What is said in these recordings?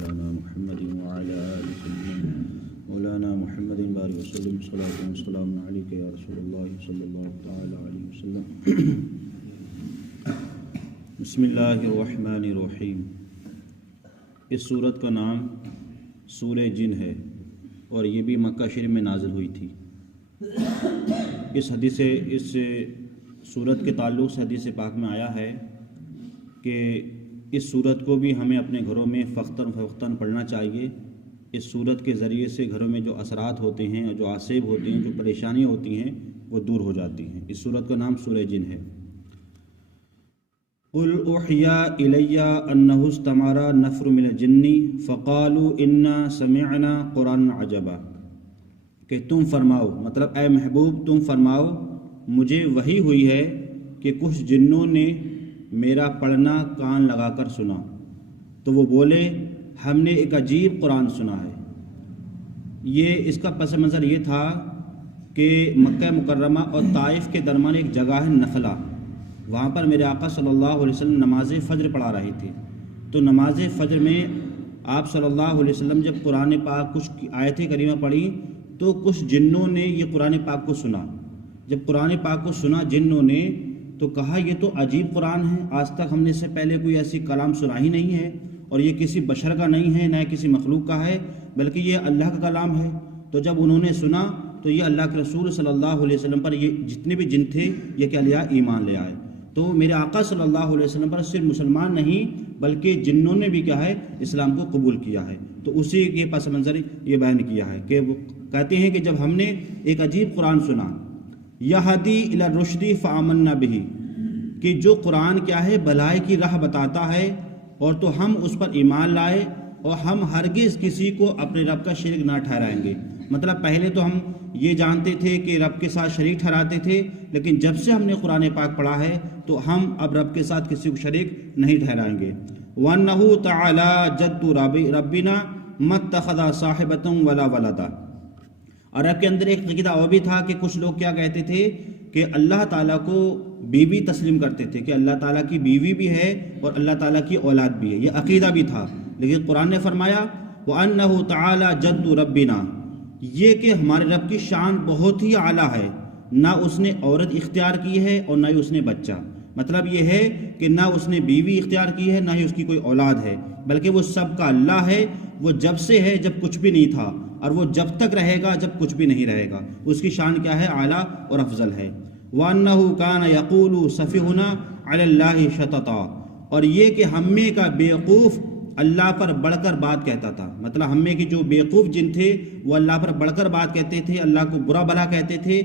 مولانا محمد وعلى آل سيدنا مولانا محمد بارك وسلم صلاة وسلام عليك يا رسول الله صلى الله تعالى عليه وسلم. بسم اللہ الرحمن الرحیم. اس سورت کا نام سورہ جن ہے اور یہ بھی مکہ شریف میں نازل ہوئی تھی. اس سورت کے تعلق سے حدیث پاک میں آیا ہے کہ اس سورت کو بھی ہمیں اپنے گھروں میں فوقتاً پڑھنا چاہیے. اس سورت کے ذریعے سے گھروں میں جو اثرات ہوتے ہیں اور جو آصیب ہوتے ہیں، جو پریشانیاں ہوتی ہیں، وہ دور ہو جاتی ہیں. اس سورت کا نام سورہ جن ہے. قل اوحی الی انہ استمع نفر من الجن فقالوا انا سمعنا قرآنا عجبا. کہ تم فرماؤ، مطلب اے محبوب تم فرماؤ، مجھے وحی ہوئی ہے کہ کچھ جنوں نے میرا پڑھنا کان لگا کر سنا، تو وہ بولے ہم نے ایک عجیب قرآن سنا ہے. اس کا پس منظر یہ تھا کہ مکہ مکرمہ اور طائف کے درمیان ایک جگہ ہے نخلا. وہاں پر میرے آقا صلی اللہ علیہ وسلم نماز فجر پڑھا رہے تھے. تو نماز فجر میں آپ صلی اللہ علیہ وسلم جب قرآن پاک کچھ آیت کریمہ پڑھی تو کچھ جنوں نے یہ قرآن پاک کو سنا. جب قرآن پاک کو سنا جنوں نے تو کہا یہ تو عجیب قرآن ہے، آج تک ہم نے اس سے پہلے کوئی ایسی کلام سنا ہی نہیں ہے، اور یہ کسی بشر کا نہیں ہے، نہ کسی مخلوق کا ہے، بلکہ یہ اللہ کا کلام ہے. تو جب انہوں نے سنا تو یہ اللہ کے رسول صلی اللہ علیہ وسلم پر یہ جتنے بھی جن تھے یہ کیا لیا؟ ایمان لے آئے. تو میرے آقا صلی اللہ علیہ وسلم پر صرف مسلمان نہیں بلکہ جنوں نے بھی کیا ہے؟ اسلام کو قبول کیا ہے. تو اسی کے پس منظر یہ بیان کیا ہے کہ وہ کہتے ہیں کہ جب ہم نے ایک عجیب قرآن سنا، یہدی الی الرشد فآمنا بہ، کہ جو قرآن کیا ہے بھلائی کی راہ بتاتا ہے اور تو ہم اس پر ایمان لائے اور ہم ہرگز کسی کو اپنے رب کا شریک نہ ٹھہرائیں گے. مطلب پہلے تو ہم یہ جانتے تھے کہ رب کے ساتھ شریک ٹھہراتے تھے، لیکن جب سے ہم نے قرآن پاک پڑھا ہے تو ہم اب رب کے ساتھ کسی کو شریک نہیں ٹھہرائیں گے. وَأَنَّهُ تَعَالَى جَدُّ رَبِّنَا مَا اتَّخَذَ صَاحِبَةً وَلَا وَلَدًا. عرب کے اندر ایک عقیدہ اور بھی تھا کہ کچھ لوگ کیا کہتے تھے کہ اللہ تعالیٰ کو بیوی تسلیم کرتے تھے کہ اللہ تعالیٰ کی بیوی بھی ہے اور اللہ تعالیٰ کی اولاد بھی ہے. یہ عقیدہ بھی تھا. لیکن قرآن نے فرمایا وَأَنَّهُ تَعَالَى جَدُّ رَبِّنَا، یہ کہ ہمارے رب کی شان بہت ہی اعلیٰ ہے، نہ اس نے عورت اختیار کی ہے اور نہ ہی اس نے بچہ. مطلب یہ ہے کہ نہ اس نے بیوی اختیار کی ہے نہ ہی اس کی کوئی اولاد ہے، بلکہ وہ سب کا اللہ ہے. وہ جب سے ہے جب کچھ بھی نہیں تھا، اور وہ جب تک رہے گا جب کچھ بھی نہیں رہے گا. اس کی شان کیا ہے؟ اعلیٰ اور افضل ہے. وَأَنَّهُ كَانَ يَقُولُ سَفِيهُنَا عَلَى اللَّهِ شَطَطًا، اور یہ کہ ہمیں کا بیوقوف اللہ پر بڑھ کر بات کہتا تھا. مطلب ہمیں کی جو بیوقوف جن تھے وہ اللہ پر بڑھ کر بات کہتے تھے، اللہ کو برا بھلا کہتے تھے،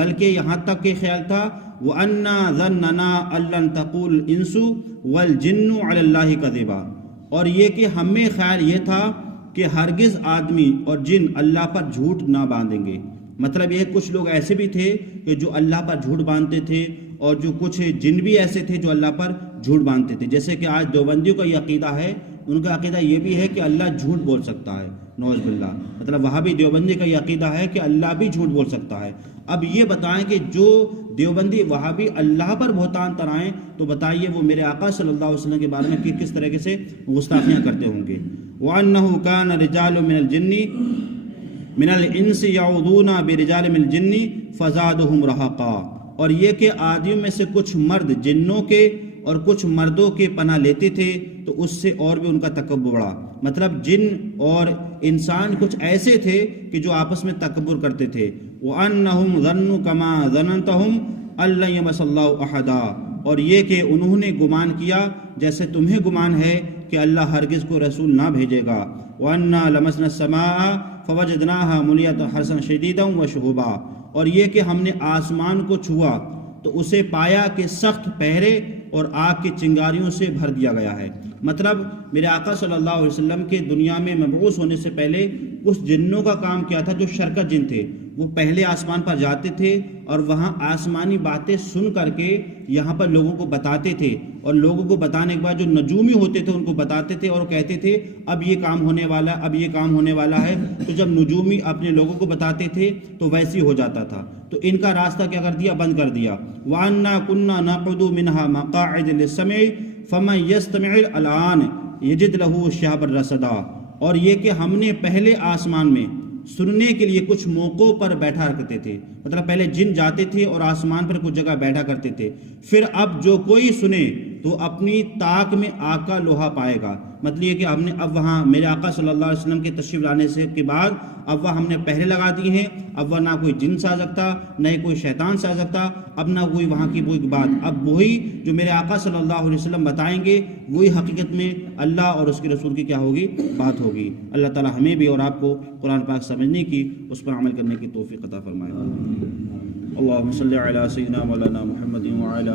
بلکہ یہاں تک کہ خیال تھا وَأَنَّا ظَنَّنَا أَن لَّن تَقُولَ الْإِنسُ وَالْجِنُّ عَلَى اللَّهِ كَذِبًا، اور یہ کہ ہمیں خیال یہ تھا کہ ہرگز آدمی اور جن اللہ پر جھوٹ نہ باندھیں گے. مطلب یہ کچھ لوگ ایسے بھی تھے کہ جو اللہ پر جھوٹ باندھتے تھے، اور جو کچھ جن بھی ایسے تھے جو اللہ پر جھوٹ باندھتے تھے. جیسے کہ آج دیوبندیوں کا یہ عقیدہ ہے، ان کا عقیدہ یہ بھی ہے کہ اللہ جھوٹ بول سکتا ہے، نعوذ باللہ. مطلب وہاں بھی دیوبندی کا یہ عقیدہ ہے کہ اللہ بھی جھوٹ بول سکتا ہے. اب یہ بتائیں کہ جو دیوبندی وہاں بھی اللہ پر بہتان ترائیں تو بتائیے وہ میرے آقا صلی اللہ علیہ وسلم کے بارے میں کس طریقے سے گستاخیاں کرتے ہوں گے. وَأَنَّهُ كَانَ رِجَالٌ مِنَ الْإِنسِ يَعُوذُونَ بِرِجَالٍ مِنَ الْجِنِّ فَزَادُهُمْ رَهَقًا، اور یہ کہ آدمیوں میں سے کچھ مرد جنوں کے اور کچھ مردوں کے پناہ لیتے تھے تو اس سے اور بھی ان کا تکبر بڑھا. مطلب جن اور انسان کچھ ایسے تھے کہ جو آپس میں تکبر کرتے تھے. وَأَنَّهُمْ ظَنُّوا كَمَا ظَنَنْتُمْ أَن لَّن يَبْعَثَ اللَّهُ أَحَدًا، اور یہ کہ انہوں نے گمان کیا جیسے تمہیں گمان ہے کہ اللہ ہرگز کو رسول نہ بھیجے گا. وَأَنَّا لَمَسْنَا السَّمَاءَ فَوَجَدْنَاهَا مُلِيَةً حَرْسًا شَدِيدًا وَشُهُبًا، اور یہ کہ ہم نے آسمان کو چھوا تو اسے پایا کہ سخت پہرے اور آگ کی چنگاریوں سے بھر دیا گیا ہے. مطلب میرے آقا صلی اللہ علیہ وسلم کے دنیا میں مبعوث ہونے سے پہلے کچھ جنوں کا کام کیا تھا جو شرکت جن تھے. وہ پہلے آسمان پر جاتے تھے اور وہاں آسمانی باتیں سن کر کے یہاں پر لوگوں کو بتاتے تھے، اور لوگوں کو بتانے کے بعد جو نجومی ہوتے تھے ان کو بتاتے تھے اور کہتے تھے اب یہ کام ہونے والا، اب یہ کام ہونے والا ہے. تو جب نجومی اپنے لوگوں کو بتاتے تھے تو ویسے ہی ہو جاتا تھا. تو ان کا راستہ کیا کر دیا؟ بند کر دیا. وَأَنَّا كُنَّا نَقْعُدُ مِنْهَا مَقَاعِدَ لِلسَّمْعِ فَمَن يَسْتَمِعِ الْآنَ يَجِدْ لَهُ شِهَابًا رَّصَدًا، اور یہ کہ ہم نے پہلے آسمان میں سننے کے لیے کچھ موقعوں پر بیٹھا کرتے تھے، مطلب پہلے جن جاتے تھے اور آسمان پر کچھ جگہ بیٹھا کرتے تھے، پھر اب جو کوئی سنے تو اپنی طاق میں آگ کا لوہا پائے گا۔ مطلب یہ کہ ہم نے اب وہاں میرے آقا صلی اللہ علیہ وسلم کے تشریف لانے سے کے بعد اب وہ ہم نے پہلے لگا دی ہیں، اب وہ نہ کوئی جن سے آ سکتا، نہ ہی کوئی شیطان سے آ سکتا، اب نہ کوئی وہاں کی کوئی بات، اب وہی جو میرے آقا صلی اللہ علیہ وسلم بتائیں گے وہی حقیقت میں اللہ اور اس کے رسول کی کیا ہوگی، بات ہوگی۔ اللہ تعالی ہمیں بھی اور آپ کو قرآن پاک سمجھنے کی، اس پر عمل کرنے کی توفیق عطا فرمائے۔ اللہم صلی علی سیدنا مولانا محمد وعلی